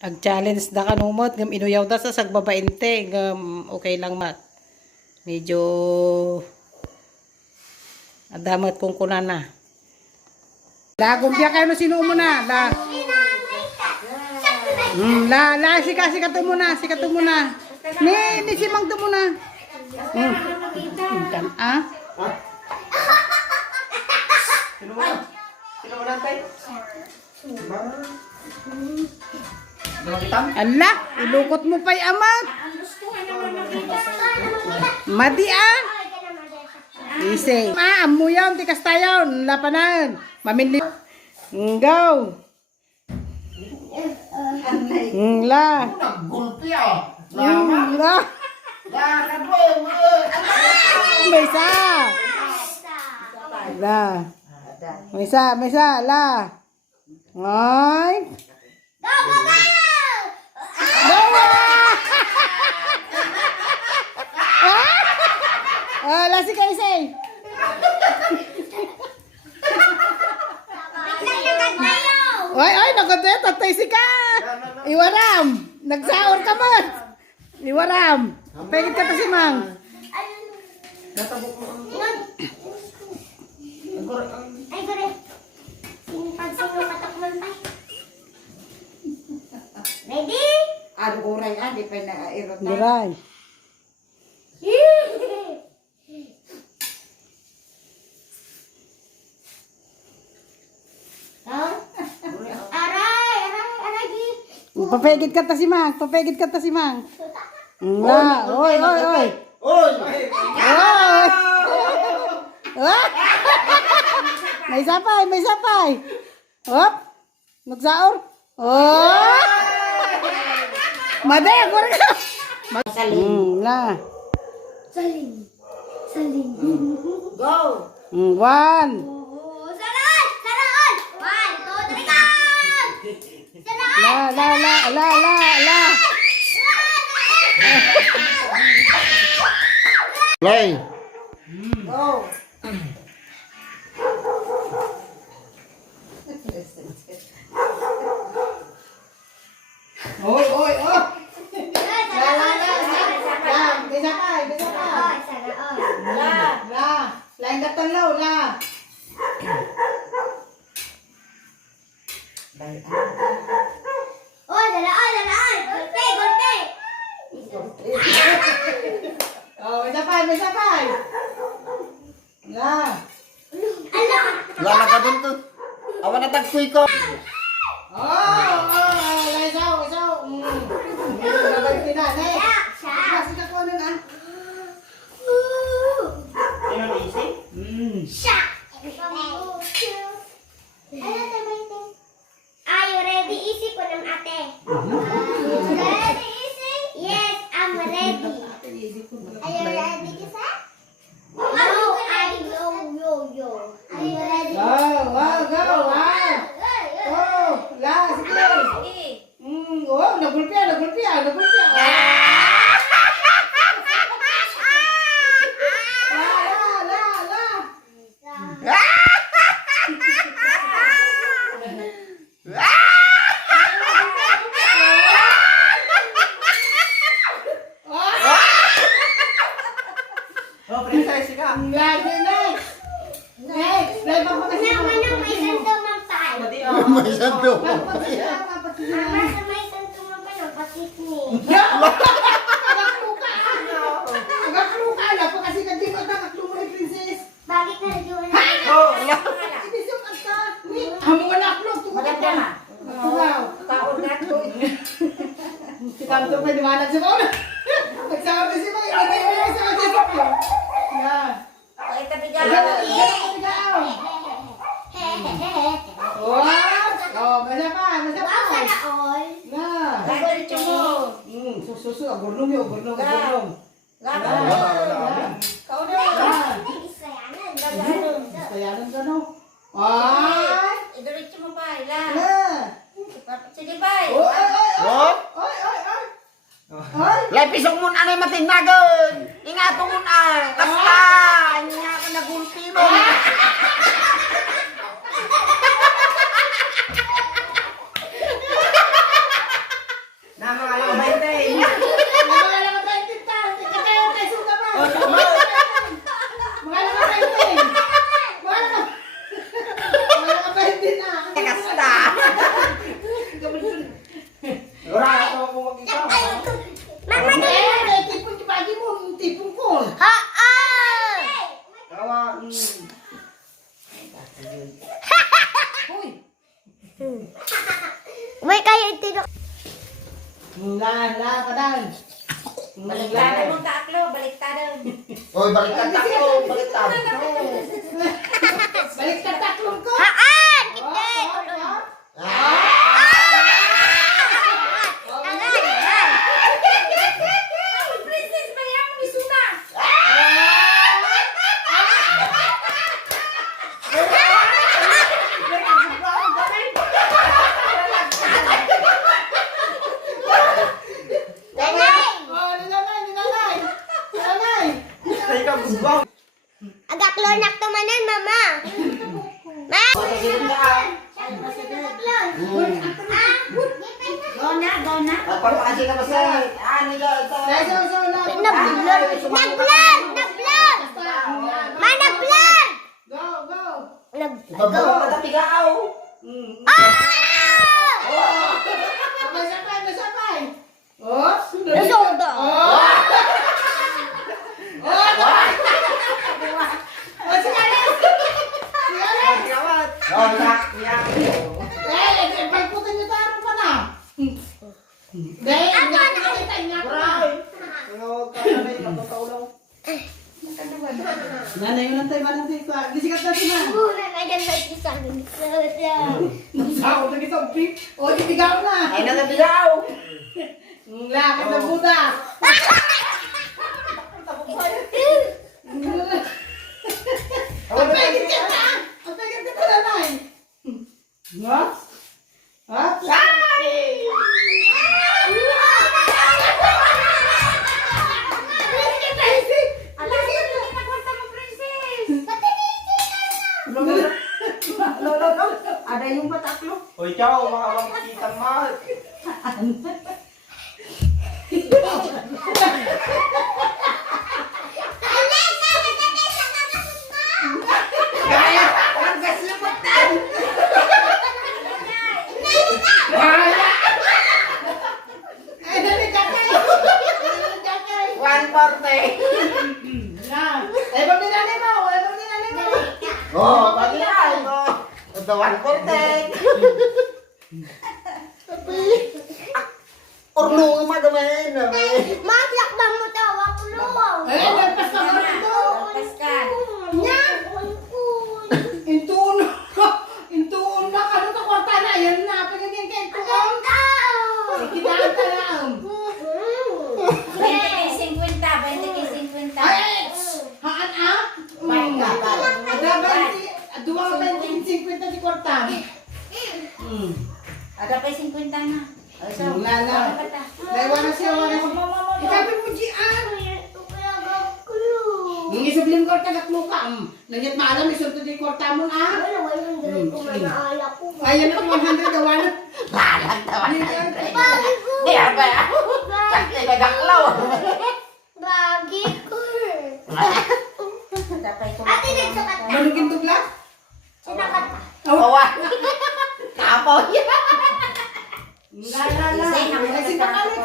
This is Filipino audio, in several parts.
Ag-challenge da kanumot, ngam inuyaw da sa sagbabainte, ngam okay lang mat. Medyo adamat kung kunana. La, gumpya kayo no sino mo na. La. Sika to muna, sika to muna. Ni simang to muna. Ah? Sino mo nantay? Ala, ilukot mo pa'y amat. Madi ah. Ise. Mo yun, tikas tayo. Lapanan. Maminli. Go. La. La. May isa. La. May isa. La. Ay. Lasi ka isay. Oy, nagkatay, tatay si ka. Iwaram. Nagsaor ka man. Iwaram. Pagit ka ta si Mang. Ay, gore. Pagsino katakman pa. Ready? Ano kuray di pa na-irot na. Duray. Aray. Papagit ka ta si Mang. Papagit ka ta si Mang. La. Oy. Oy! Oy. May sapay. Hop. Nagsaor. Oh. Made, ako rin ka. La. Saling. Go! One. Salon! 1, 2, 3, go! Salon! La. Play! Go! Oy. Salon! La. Lain ka talaw, la. Oh, salon! Golpe! Oh, may sapay. La. Ala! Lala ka dun ko. Awan na tagpuy ko. Isaw. Nagay tinanay. Siya! Sige ko ano na. Sino na isi? Siya! Are you ready? Isip ko ng ate. Ready, easy? Yes, I'm ready. Are you ready, Kisa? No, yo. Are you ready? Go. Oh, la, sige. Nagulpiya. La. Oh, princess ka. Next. Play pa kasi. Manang may santo mampay. May santo. Mama, may santo mampay ng patit ni. Agakluka na pa kasi kadito agakluka ni princess. Bakit na yun? Oh, la. Ibisok agka. Amo wala aklog Maganda na. Wow. Taon na to. Si Kanto pa dimanag sa kauna. Nagsabi si Mang, ano yung sa mga ko? Yan. Ay, tabi ka. Oh, masa pa. Wow, sana all. Na. Diretso mo. Susu, agurnong yun, agurnong. Wala. Kau na. Isayanan. Kayanan ka no? Ay! Diretso mo pa. La. Na. Sige pa. What? Ay! Lai pisok mun anay matinagon. Ingato mun ay. Kasla. Nya ka nagulpi mo. May kayo itino. La ka dan. Baliktaran mong taklo, baliktaran. Hoy, baliktad taklo, baliktad. Baliktad taklong ko. Haan! Hindi! Princess, bayang mo ni Suna. Oh, nilalay. Ay, ka gusbaw. Agak lonak tumanan, mama. Ma! Sige na. Go na. Pagpakasi ka pa sa ani ka ito. Nag-vlog! Ma, nag-vlog! Go. Pagbawa ka tapigaw. Ah! Masapay. Oh, Nasoda. Oh, yak. pagputin niyo tayo pa na. Dahil, Nanay, yun ang tayo manantay ko. Disikat natin na. Muna na yan sa isang soda. Nagsako na kita. O, titigaw na. Ay, natapigaw. Lakad na buta. Ang pagit ka na. Ang pagit ka na, Nay. Ha? Ha? Ada yung bataklo. Hoy, ciao, makawang kita mat. Kaya, ang kasimutan. Ay, dali ka kayo. One forte. Na. Ay, pag dinali mo. Ay, pag dinali mo. Oh, pagyan mo. Ito, one forte. Orno nga magamin. Maglak ba mo tawa ko lang? Ay, nagpas ka na ito. Pas ka. Intuon na. Ano ka kwarta na? Yan na. Pagiging kayo. Ikitaan ka lang. 20 kay 50. Ay, haan ah? Dua ka 20-50 di kwarta. Ada pa 50 na. Lala. Daiwa na siya. Ikabi mo, Gian. Nung isublim ko tagak mo ka. Nangyat maalam, isunto di kwarta mo ah. Ayan na 100 dawan. Balang tawan. Di apa ya? Sakti kagaklaw. Bagi ko. Ada pa ito. Ate, nagsukat ka. Manugin tuglas? Sinakat ka. Awan. Kapaw yan. Lala. Ay, sinakalit.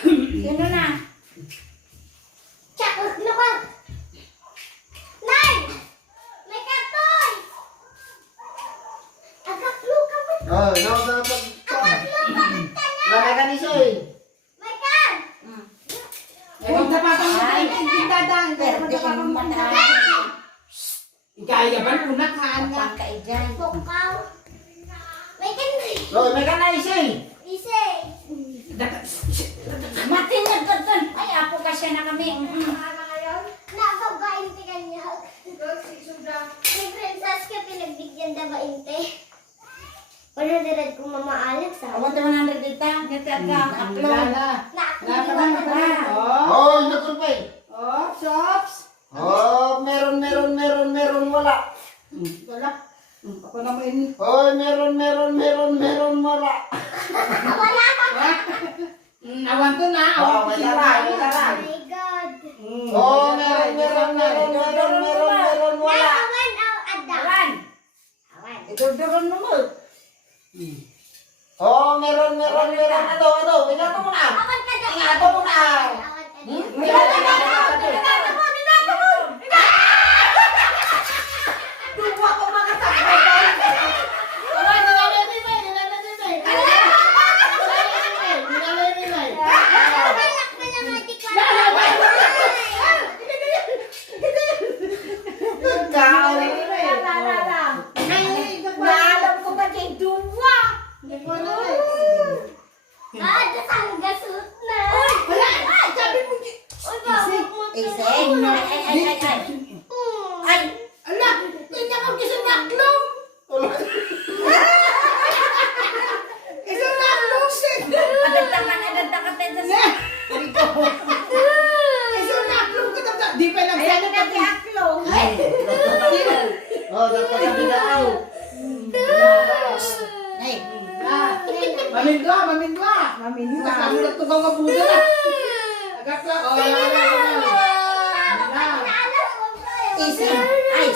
Sino na? Tsak, naman. Nay! May katoy! Agaklo ka ba? Oh, no, dapat. Agaklo ka ba tayo? Lala ka ni Soy. May kan! Huwag na pa kang dadaan. Pwede yung mata. Kaya ba? Punakaan nga. Pang kaidyan. Bukaw. May kan! Oh, may ka na Soy. Ise! Matin na doon. Ay, apo ka siya na kami. Nakabain ti kanya. Si Princess ka pinagbigyan na bainte. Wala dirad kong mamaalag sa. Awat 100 dito. Nagtag ka. Aklo. Lala. Nakakaliwa Lala na na. ba? Oh. Oh, nakulpay. Oh, shops. Oh, meron, wala. Wala. Ako na mo ini. Oh, meron, wala. Wala ka! Awan to na. Oh, may tara. Oh my God! Oh, meron, wala. Naawan ang ada. Awan. Awan. Idurduron mo mo. Oh, meron. Ano, inato mo na. Awan ka daw. Inato mo na. Awan ka daw. Duwa ko mga sakay. Awan na lang Hindi ko na eh. Dasang gasot na. Wala! Sabi mo, Uy, bawag mo to. Ise. Ay. Ay. ala! Kanya ka kasi naklong! Isang naklong siya! Adagdakan tayo sa Isang naklong ka tapos. Di pa lang Ayan sana na tapos. si Aklong. Oh, dapat sabi daw. Ay. Mamindwa! Mamindwa! Kasama na ito kang kabuda na. Agak lang. Oh, Ise. Ay.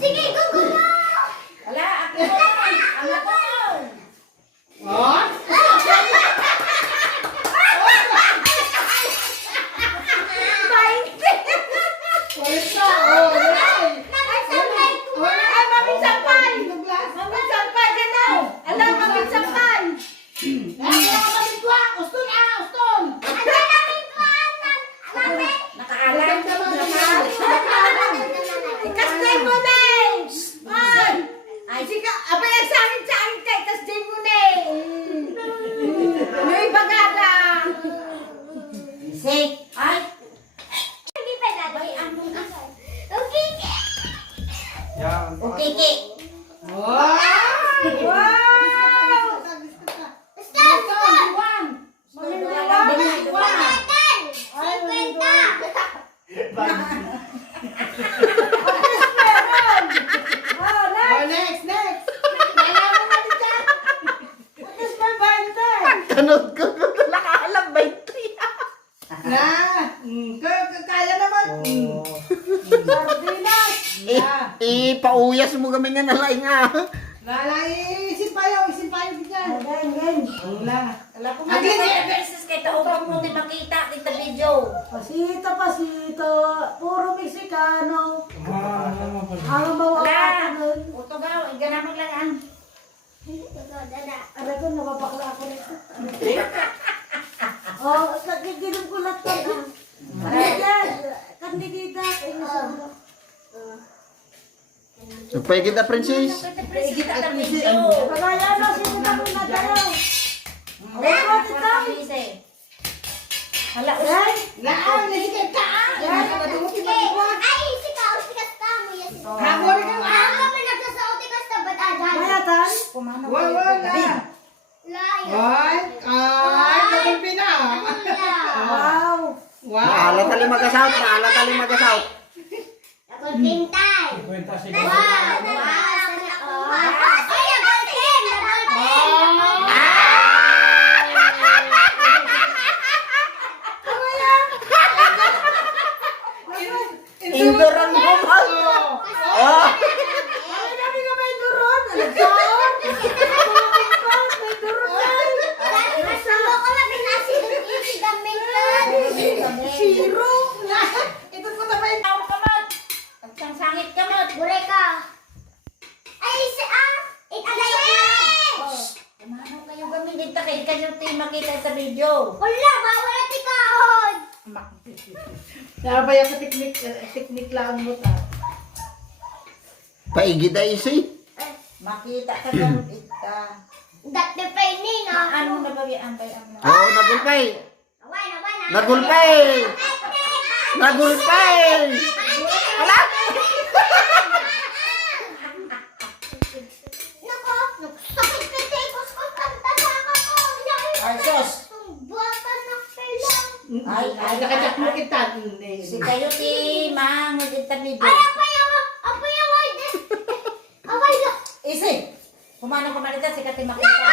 Sige, go, go, go! Wala, Aklong. Ang Aklong. Oh? Walit na! Oh, walit! Wala! Ay, mami sampay! Mami sampay ka na. Alam, mami sampay. Mamindwa! Uston! Uston! Nakaalam. Ikastay mo na eh. Ay. Ay, sika. Abay, ang sangit kay ikastay mo na eh. May bagara. Ise. Ay. Okay, ki. Wow! Wow. Oh, next! Nalaman natin dyan! Kanod ko. Nakaalam ba ito? Na! Kaya naman! Ipauyas mo kami nga nalay nga. Lalay, isin pa yun dyan! Wala. Alam ko nga yung versus kay taupang mo di makita kita video. Pasito, puro Mexicano. Ang bawa Wala. nun. Uto ba, igana mo lang ang. Aray ko, nababakla ako nito. Oh, nagiginom ko lahat to. Ayan, kandidita. Supay kita, princess. Kita kita video. Kagaya na, sinunod mo na tayo. Hala, Ayan, Laan, nasikat ka! Hagor ka ba? mayatan. Wala! Ay, nagulpi na! Wow. Wow! Maala tali mag-asaut. Pintay! Indoran mo ba? Oh! Ay, namin nga may duron. Nagsaon. May duron na. Zero. Ito po na ba yung tao ka mat. Pagsang-sangit ka mat. Kumano kayo gamitin ta kay kanyo tayo makita sa video. Nabaya sa teknik lang mo ta. Paigid ay isi. Makita ka ganun ita. Ano na ba yan kay ang Oo, nagulpay! Ala! Ay, sus. Ay, Nakachak mo kita. Si kayo ti mang magita video. Isi. Kumano ka manita si kati makita.